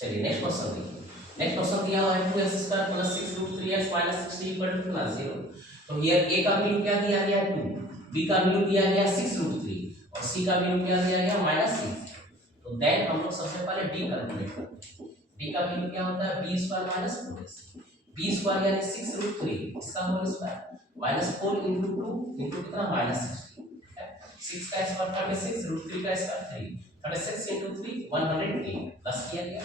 चलिए next question देखिए। Next question दिया हुआ है 2x² + 6√3x - 60 = कितना 0। तो हियर a का वैल्यू क्या दिया गया है 2, b का वैल्यू दिया गया है 6√3 और c का वैल्यू क्या दिया गया -6। तो देन हम लोग सबसे पहले d कैलकुलेट करते हैं। d का वैल्यू क्या होता है b² - 4ac, b² यानी 6√3 इसका होल स्क्वायर -4 * 2 * कितना -60, 6 का स्क्वायर 36 √3 का स्क्वायर 3, 36 * 3 108 प्लस किया गया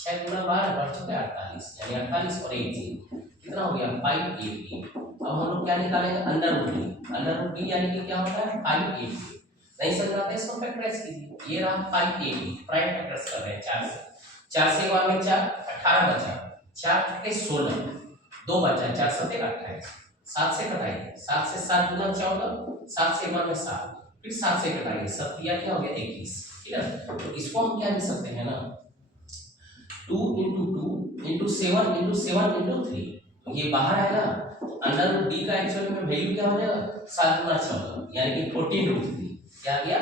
6 × 12 बढ़ चुके 48 यानी 48 और 1 कितना हो गया 580। अब हम लोग क्या निकालेंगे अंडर रूट b यानी कि क्या होता है 580। नहीं समझ आता है इसको फैक्टराइज कीजिए। ये रहा 580 प्राइम फैक्टर्स कर रहे हैं 4 से 1 में 4 18 बचा 4 के 16 2 बचा 4 7 28 7 से कटाइए 7 से 7 गुना 14 7 से 1 में 7 फिर 7 से कटाइए 7 दिया क्या हो गया 21। ठीक है तो इसको हम क्या लिख सकते हैं ना 2 * 2 * 7 * 7 * 3। तो ये बाहर है ना अंडर रूट d का एक्चुअल में वैल्यू क्या हो जाएगा 7 गुना 14 यानी कि 14√3 क्या आ गया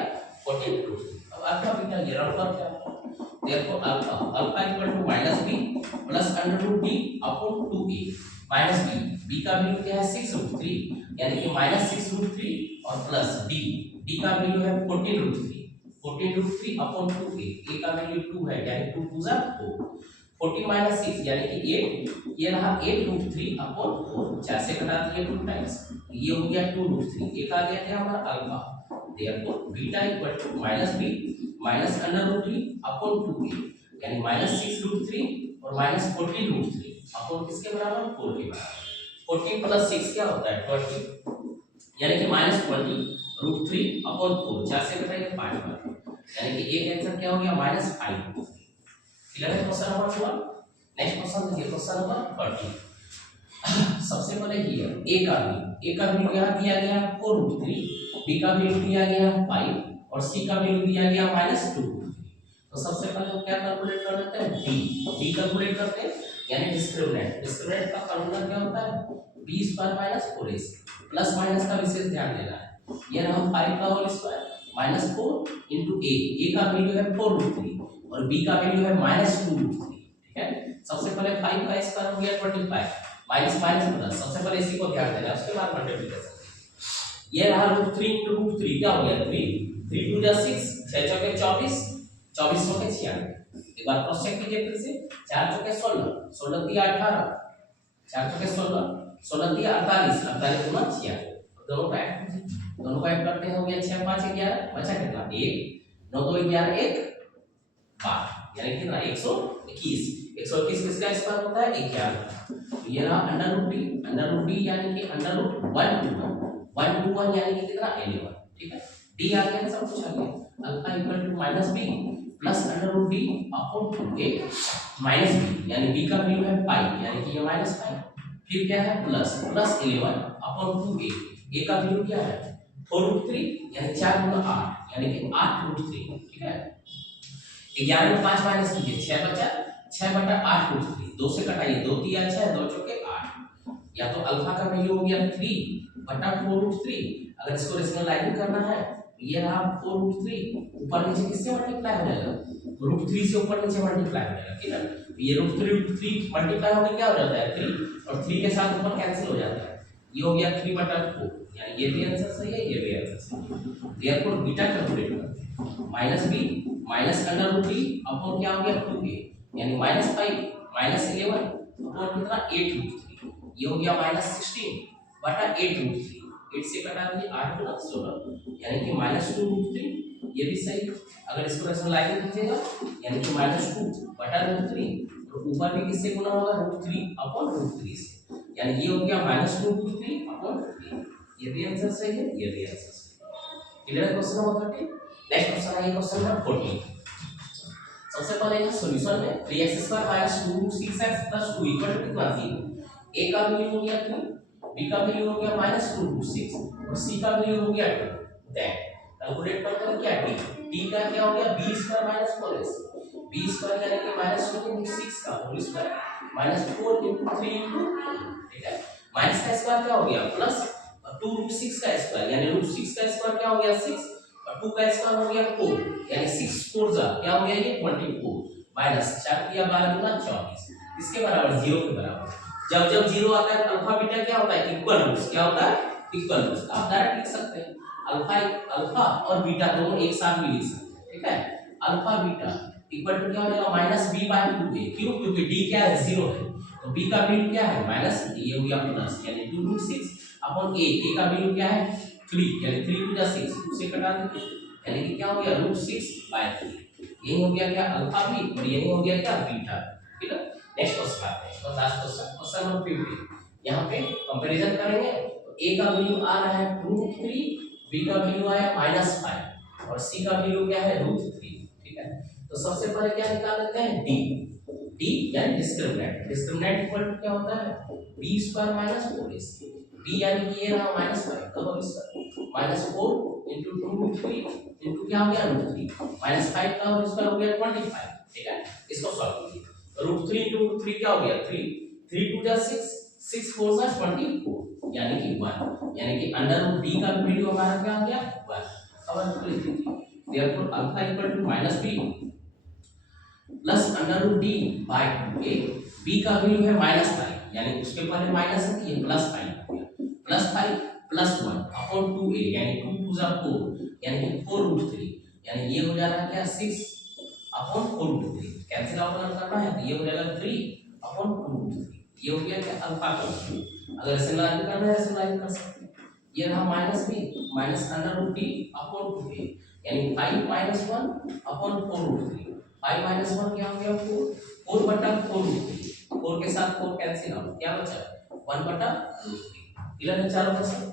14√3। अब आपका बीटा ये रखा क्या देखो alpha -b + √d upon 2a -b का वैल्यू क्या है 6√3 यानी कि -6√3 और प्लस d का वैल्यू है 14√3 अपॉन 2a का वैल्यू 2 है यानी 2 2 जा 4 14 - 6 यानी कि 8 ये रहा 8√3 अपॉन 4 4 से कटा दिए 2 टाइम्स ये हो गया 2√3 एक आ गया है हमारा alpha therefore beta = -b √d upon 2a यानी -6√3 और -14√3 अपॉन किसके बराबर 4 के बराबर 14 + 6 क्या होता है 20 यानी कि -20√3 अपॉन 4 4 से कटाइए 5 बार यानी कि एक आंसर क्या हो गया -5। क्लियर है क्वेश्चन नंबर 1। नेक्स्ट क्वेश्चन देखिए क्वेश्चन नंबर 30। सबसे पहले ये a का वैल्यू यहां दिया गया 4√3 b का वैल्यू दिया गया 5 और c का वैल्यू दिया गया -2। तो सबसे पहले हम क्या कैलकुलेट कर लेते हैं d कैलकुलेट करते हैं यानी डिस्क्रिमिनेंट का फार्मूला क्या होता है b² - 4ac प्लस माइनस का विशेष ध्यान देना है। ये रहा 5 का होल स्क्वायर -4 * a का वैल्यू है 4√3 और b का वैल्यू है -2√3। ठीक है सबसे पहले 5 का स्क्वायर हो गया 25 माइनस प्लस सबसे पहले इसी को ध्यान देना उसके बाद मल्टीप्लिकेशन। ये रहा √3 * √3 क्या हो गया 3 3 2 जा 6 6 चौके 24 24 चौके 96। एक बार क्रॉस चेक कीजिए फिर से 4 चौके 16 16 दिया 18 4 चौके 16 16 दिया 48 48 गुना 96 दोनों को ऐड करते हैं हो गया 6 5 11 बचा कितना 1 9 2 11 1 12 यानी कितना 121 121 किसका स्क्वायर होता है 11। ये रहा अंडर रूट d यानी कि अंडर रूट 1 to 1 यानी कि कितना 11। ठीक है d आ गया सब कुछ आ गया alpha = -b plus under root d upon 2a minus b यानी b का वैल्यू है 5 यानी कि ये -5 फिर क्या है प्लस 11 अपॉन 2a a का वैल्यू क्या है 4√3 यानी 4 × 8 यानी कि 8√3। ठीक है 11 में 5 माइनस कीजिए 6 बचा 6/8√3 2 से कटाइए 2 दिया 6 2 चौके 8 या तो अल्फा का वैल्यू हो गया 3/4√3। अगर इसको रेशनलाइज करना है तो ये रहा 4√3 ऊपर नीचे किससे मल्टीप्लाई हो जाएगा √3 से ऊपर नीचे मल्टीप्लाई हो जाएगा। ठीक है ये √3 मल्टीप्लाई होकर क्या हो जाता है 3 और 3 के साथ ऊपर कैंसिल हो जाता है ये हो गया 3/4 यानी ये भी आंसर सही है ये भी आंसर सही है। देयरफॉर बीटा कैलकुलेट करते हैं -b √d अपॉन क्या हो गया 2a यानी -5 -11 अपॉन कितना 8√3 ये हो गया -16/8√3 8 से कटा दिए 8 × 16 यानी कि -2√3 ये भी सही। अगर इसको रेशनलाइज कीजिएगा यानी कि -2/√3 तो ऊपर भी किससे गुना होगा √3/√3 से यानी ये हो गया -2√3/3 ये भी आंसर सही है ये भी आंसर सही है। Clear question number 30। Next question है क्वेश्चन नंबर 14। सबसे पहले इस सॉल्यूशन में 3x² - 2√6x + 2 = कितना 0। a का वैल्यू हो गया 3 b का वैल्यू हो गया -2√6 और c का वैल्यू हो गया 2। देन कैलकुलेट करते हैं क्या d का क्या हो गया b² - 4ac b² यानी कि -2 × 6 का होल स्क्वायर -4 × 3 × 2। ठीक है माइनस का स्क्वायर क्या हो गया प्लस 2√6 का स्क्वायर यानी √6 का स्क्वायर क्या हो गया 6 और 2 का स्क्वायर हो गया 4 यानी 6 4 जा क्या हो गया ये 24 माइनस 4 किया 12 दूना 24 इसके बराबर 0 के बराबर। जब जब 0 आता है अल्फा बीटा क्या होता है इक्वल रूट्स, क्या होता है इक्वल रूट्स। आप डायरेक्ट लिख सकते हैं अल्फा अल्फा और बीटा दोनों एक साथ भी लिख सकते हैं, ठीक है। अल्फा बीटा इक्वल टू क्या हो जाएगा माइनस b बाय 2a, क्यों क्योंकि d क्या है 0 है तो b का वैल्यू क्या है माइनस, ये हो गया प्लस यानी 2 रूट 6 अपॉन a का वैल्यू क्या है 3 यानी 3 टू 6 2 से कटा देंगे यानी कि क्या हो गया रूट 6 बाय 3। यही हो गया क्या अल्फा भी और यही हो गया क्या बीटा, ठीक है। नेक्स्ट क्वेश्चन आते हैं तो लास्ट क्वेश्चन क्वेश्चन नंबर 50। यहां पे कंपैरिजन करेंगे तो a का वैल्यू आ रहा है √3, b का वैल्यू आया -5 और c का वैल्यू क्या है √3, ठीक है। तो सबसे पहले क्या निकाल लेते हैं d यानी डिस्क्रिमिनेंट। डिस्क्रिमिनेंट इक्वल टू क्या होता है b square minus 4ac, b यानी कि ये रहा -5 तब अब इसका -4 into 2√3 into क्या हो गया √3 -5 का और इसका हो गया 25, ठीक है। इसको सॉल्व कीजिए √3 into √3 क्या हो गया 3 3 2 जा 6 6 4 जा 24 यानी कि 1 यानी कि √d का वैल्यू हमारा क्या आ गया 1। अब हम लिख लीजिए therefore alpha equal to -b plus √d by 2a, b का वैल्यू है -5 यानी उसके पहले माइनस है ये +5 हो गया +5 + 1 अपॉन 2a यानी 2 2 जा 4 यानी कि 4√3 यानी ये हो जा रहा है क्या 6 अपॉन 4√3 कैंसिल आउट करना है तो ये हो जाएगा 3 अपॉन 2√3 ये हो गया क्या अल्फा का वैल्यू। अगर ऐसे लाइन करना है ऐसे लाइन कर सकते हैं। ये रहा -b minus √d upon 2a यानी 5 - 1 अपॉन 4√3 5 - 1 क्या हो गया 4 4 बटा 4√3 4 के साथ 4 कैंसिल आउट क्या बचा 1 बटा √3 क्लियर है चारों का सब।